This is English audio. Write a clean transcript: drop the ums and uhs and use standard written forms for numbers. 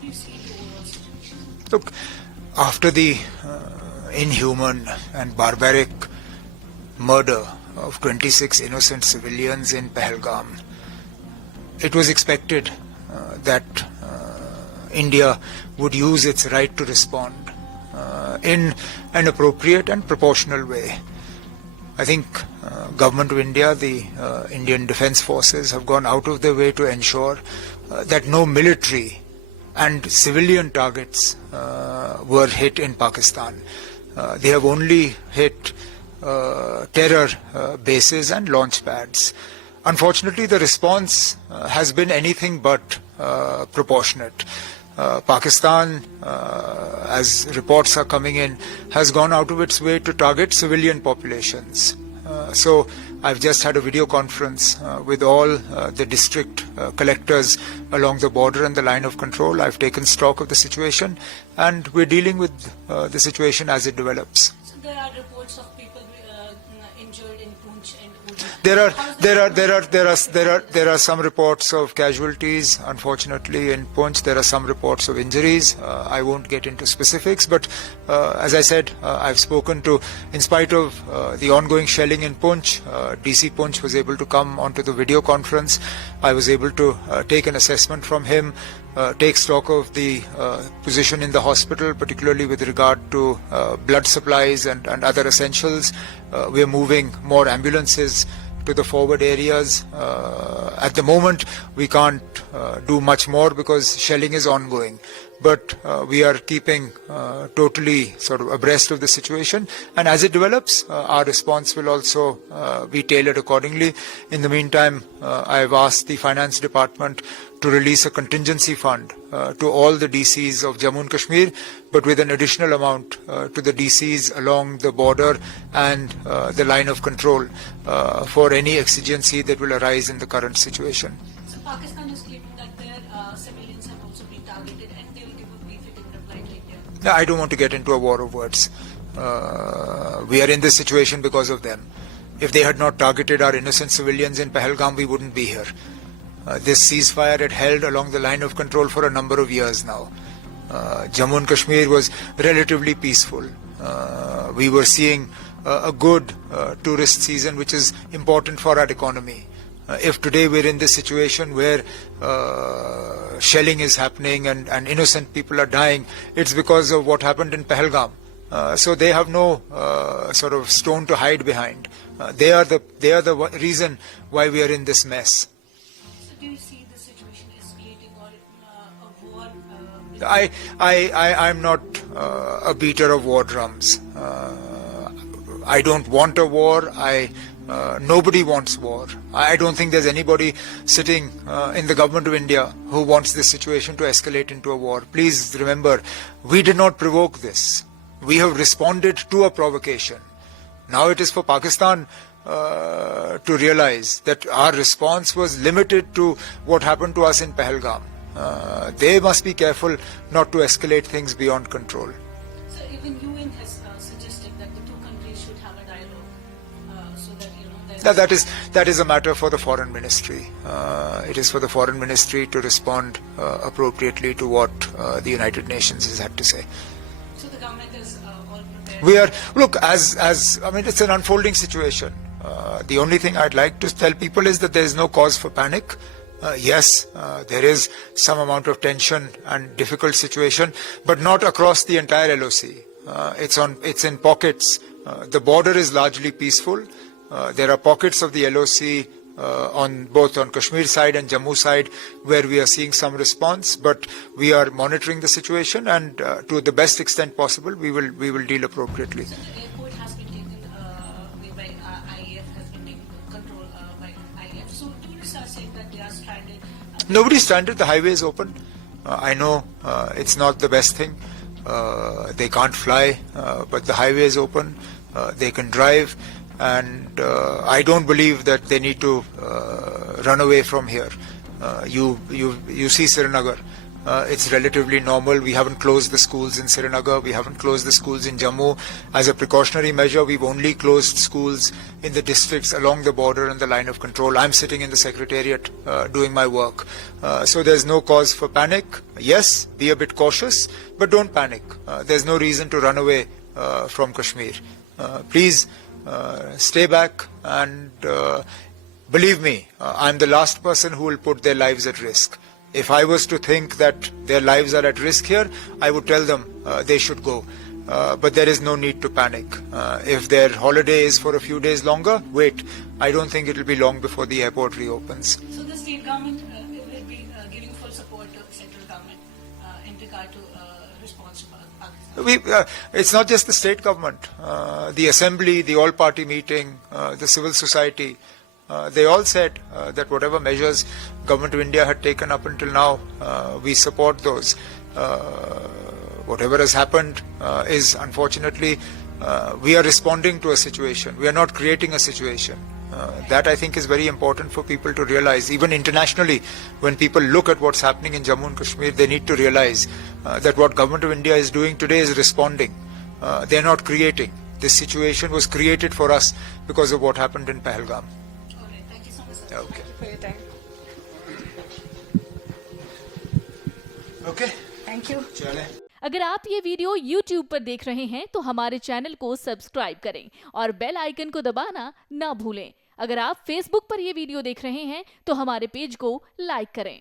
do you see the overall situation? Look, after the inhuman and barbaric murder of 26 innocent civilians in Pahalgam, it was expected that India would use its right to respond in an appropriate and proportional way. I think Government of India, the Indian Defence Forces have gone out of their way to ensure that no military and civilian targets were hit in Pakistan. They have only hit terror bases and launch pads. Unfortunately, the response has been anything but proportionate. Pakistan, as reports are coming in, has gone out of its way to target civilian populations. So I've just had a video conference with all the district collectors along the border and the line of control. I've taken stock of the situation, and we're dealing with the situation as it develops. So there are reports of people injured in Poonch and Uri. There are some reports of casualties. Unfortunately, in Poonch, there are some reports of injuries. I won't get into specifics, but as I said, I've spoken to, in spite of the ongoing shelling in Poonch, DC Poonch was able to come onto the video conference. I was able to take an assessment from him, take stock of the position in the hospital, particularly with regard to blood supplies and other essentials. We're moving more ambulances to the forward areas. At the moment, we can't do much more because shelling is ongoing. But we are keeping totally sort of abreast of the situation, and as it develops, our response will also be tailored accordingly. In the meantime, I have asked the Finance Department to release a contingency fund to all the DCs of Jammu and Kashmir, but with an additional amount to the DCs along the border and the line of control for any exigency that will arise in the current situation. So Pakistan is claiming that their civilians have also been targeted and they will give a befitting reply to India. No, I don't want to get into a war of words. We are in this situation because of them. If they had not targeted our innocent civilians in Pahalgam, we wouldn't be here. This ceasefire had held along the line of control for a number of years now. Jammu and Kashmir was relatively peaceful. We were seeing a good tourist season, which is important for our economy. If today we're in this situation where shelling is happening and innocent people are dying, it's because of what happened in Pahalgam. So they have no sort of stone to hide behind. They are the reason why we are in this mess. So do you see the situation escalating or a war? I'm not a beater of war drums. I don't want a war. Nobody wants war. I don't think there's anybody sitting in the government of India who wants this situation to escalate into a war. Please remember, we did not provoke this. We have responded to a provocation. Now it is for Pakistan to realize that our response was limited to what happened to us in Pahalgam. They must be careful not to escalate things beyond control. So even UN has suggested that the two countries should have a dialogue so that That is a matter for the foreign ministry. It is for the foreign ministry to respond appropriately to what the United Nations has had to say. So the government is all prepared. We are, look, I mean, it's an unfolding situation. The only thing I'd like to tell people is that there is no cause for panic. Yes, there is some amount of tension and difficult situation, but not across the entire LOC. It's in pockets. The border is largely peaceful. There are pockets of the LOC both on Kashmir side and Jammu side where we are seeing some response, but we are monitoring the situation, and to the best extent possible, we will deal appropriately. So the airport has been taken away by IAF, has been taken control by IAF. So tourists are saying that they are stranded. Nobody's stranded. The highway is open. I know it's not the best thing. They can't fly, but the highway is open. They can drive. And I don't believe that they need to run away from here. You see Srinagar. It's relatively normal. We haven't closed the schools in Srinagar. We haven't closed the schools in Jammu. As a precautionary measure, we've only closed schools in the districts along the border and the line of control. I'm sitting in the secretariat doing my work. So there's no cause for panic. Yes, be a bit cautious, but don't panic. There's no reason to run away from Kashmir. Please stay back and believe me, I'm the last person who will put their lives at risk. If I was to think that their lives are at risk here, I would tell them they should go. But there is no need to panic. If their holiday is for a few days longer, wait. I don't think it will be long before the airport reopens. So the state government will be giving full support to central government in regard to response to Pakistan? It's not just the state government. The assembly, the all-party meeting, the civil society, they all said that whatever measures government of India had taken up until now, we support those. Whatever has happened is unfortunately we are responding to a situation. We are not creating a situation. That I think is very important for people to realize. Even internationally, when people look at what's happening in Jammu and Kashmir, they need to realize that what government of India is doing today is responding. They're not creating. This situation was created for us because of what happened in Pahalgam. Thank you so much, sir. Okay. Thank you for your time. Okay. Thank you. चलें. अगर आप ये video YouTube पर देख रहे हैं तो हमारे चैनल को सब्सक्राइब करें और बेल आइकन को दबाना ना भूलें। अगर आप Facebook पर ये वीडियो देख रहे हैं तो हमारे पेज को लाइक करें।